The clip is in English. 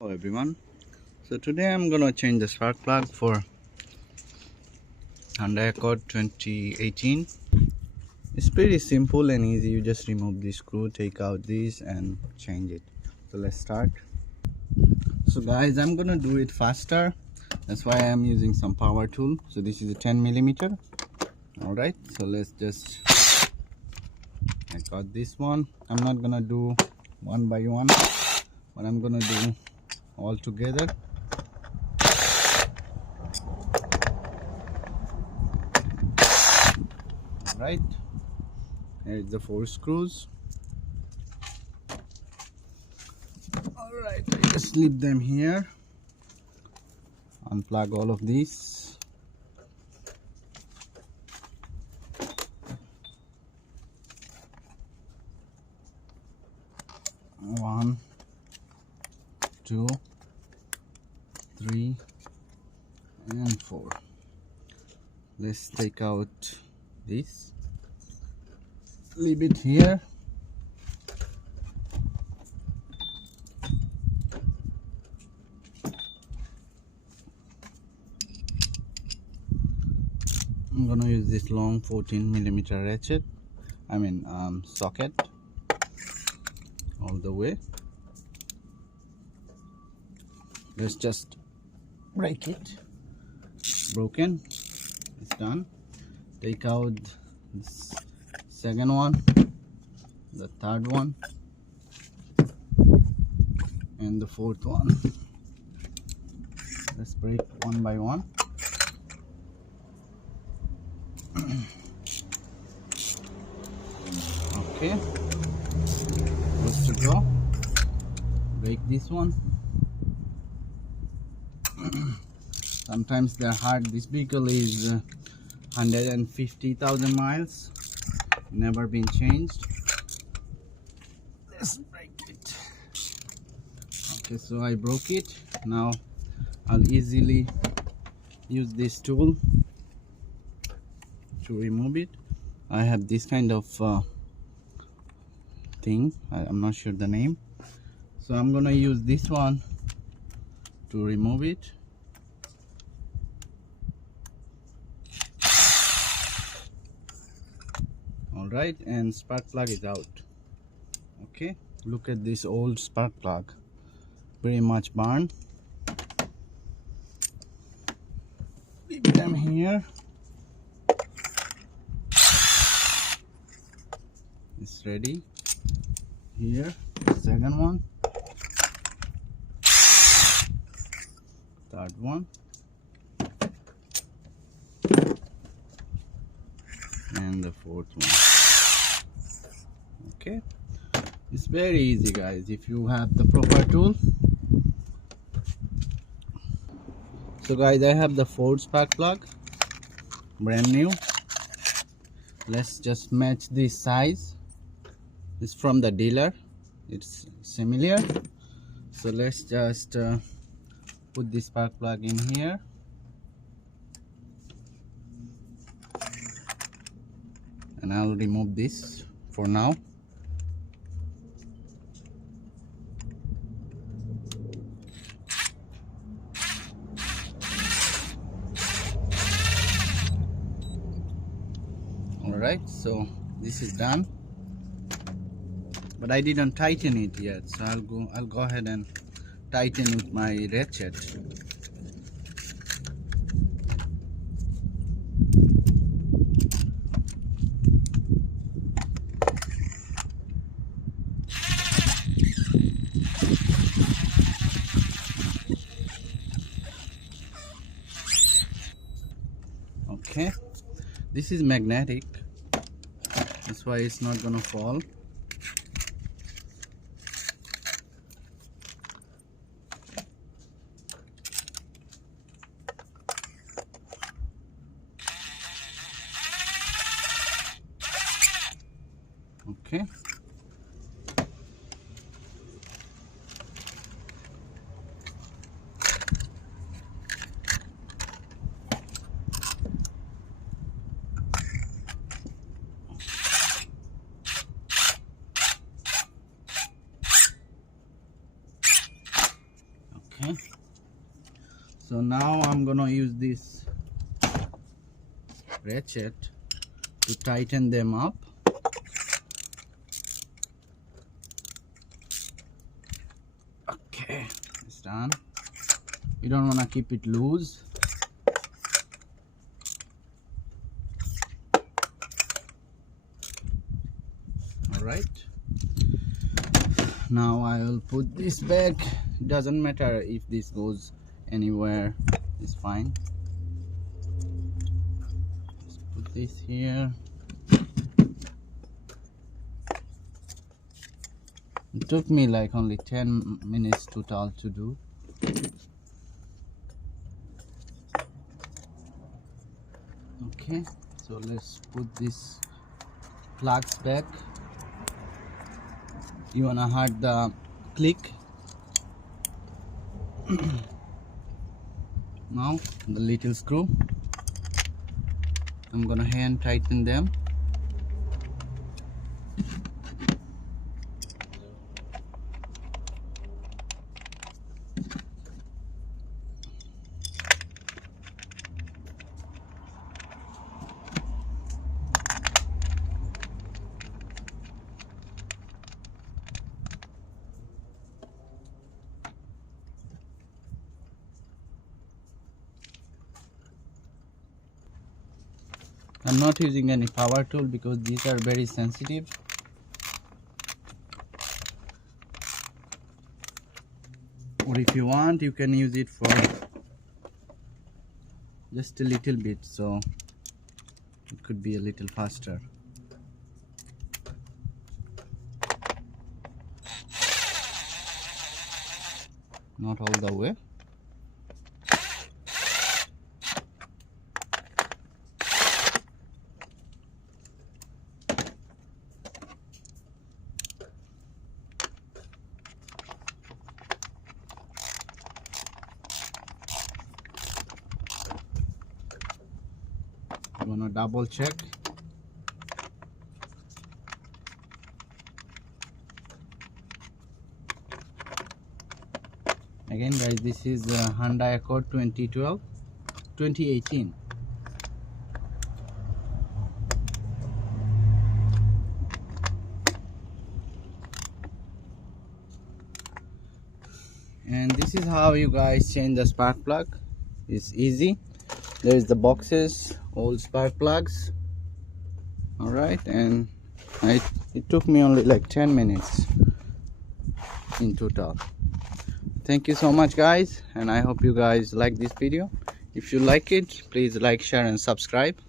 Hello everyone. So today I'm gonna change the spark plug for Hyundai Accord 2018. It's pretty simple and easy. You just remove the screw, take out this and change it. So let's start. So guys, I'm gonna do it faster. That's why I'm using some power tool. So this is a 10 millimeter. Alright, so let's just, I got this one. I'm not gonna do one by one, but I'm gonna do all together. Right, here's the 4 screws. Alright, I just slip them here, unplug all of these. One, two, three, and 4. Let's take out this, leave it here. I'm gonna use this long 14 millimeter ratchet, socket, all the way. Let's just break it. Broken. It's done. Take out this second one, the third one, and the fourth one. Let's break one by one. Okay, good to go. Break this one. Sometimes they're hard. This vehicle is 150,000 miles, never been changed. Let's break it. Okay, so I broke it. Now I'll easily use this tool to remove it. I have this kind of thing, I'm not sure the name, so I'm gonna use this one to remove it. Alright, and spark plug is out. Okay, look at this old spark plug, pretty much burned. Leave them here. It's ready. Here, second one, third one, and the fourth one. Okay, it's very easy guys if you have the proper tool. So guys, I have the Ford spark plug, brand new. Let's just match this size. It's from the dealer, it's similar. So let's just put this spark plug in here. And I'll remove this for now. Alright, so this is done, but I didn't tighten it yet, so I'll go ahead and tighten with my ratchet. Okay, this is magnetic, that's why it's not gonna fall. Okay, Okay, so now I'm gonna use this ratchet to tighten them up. Okay, it's done. You don't want to keep it loose. All right, now I will put this back. Doesn't matter if this goes anywhere, it's fine. Let's put this here. It took me like only 10 minutes total to do. Okay, so let's put these plugs back. You wanna hard the click. Now the little screw, I'm gonna hand tighten them. I'm not using any power tool because these are very sensitive. Or if you want, you can use it for just a little bit, so it could be a little faster. Not all the way. I'm gonna double check. Again guys, this is Hyundai Accord 2018. And this is how you guys change the spark plug. It's easy. There is the boxes, all spark plugs. All right, and it took me only like 10 minutes in total. Thank you so much guys, and I hope you guys like this video. If you like it, please like, share and subscribe.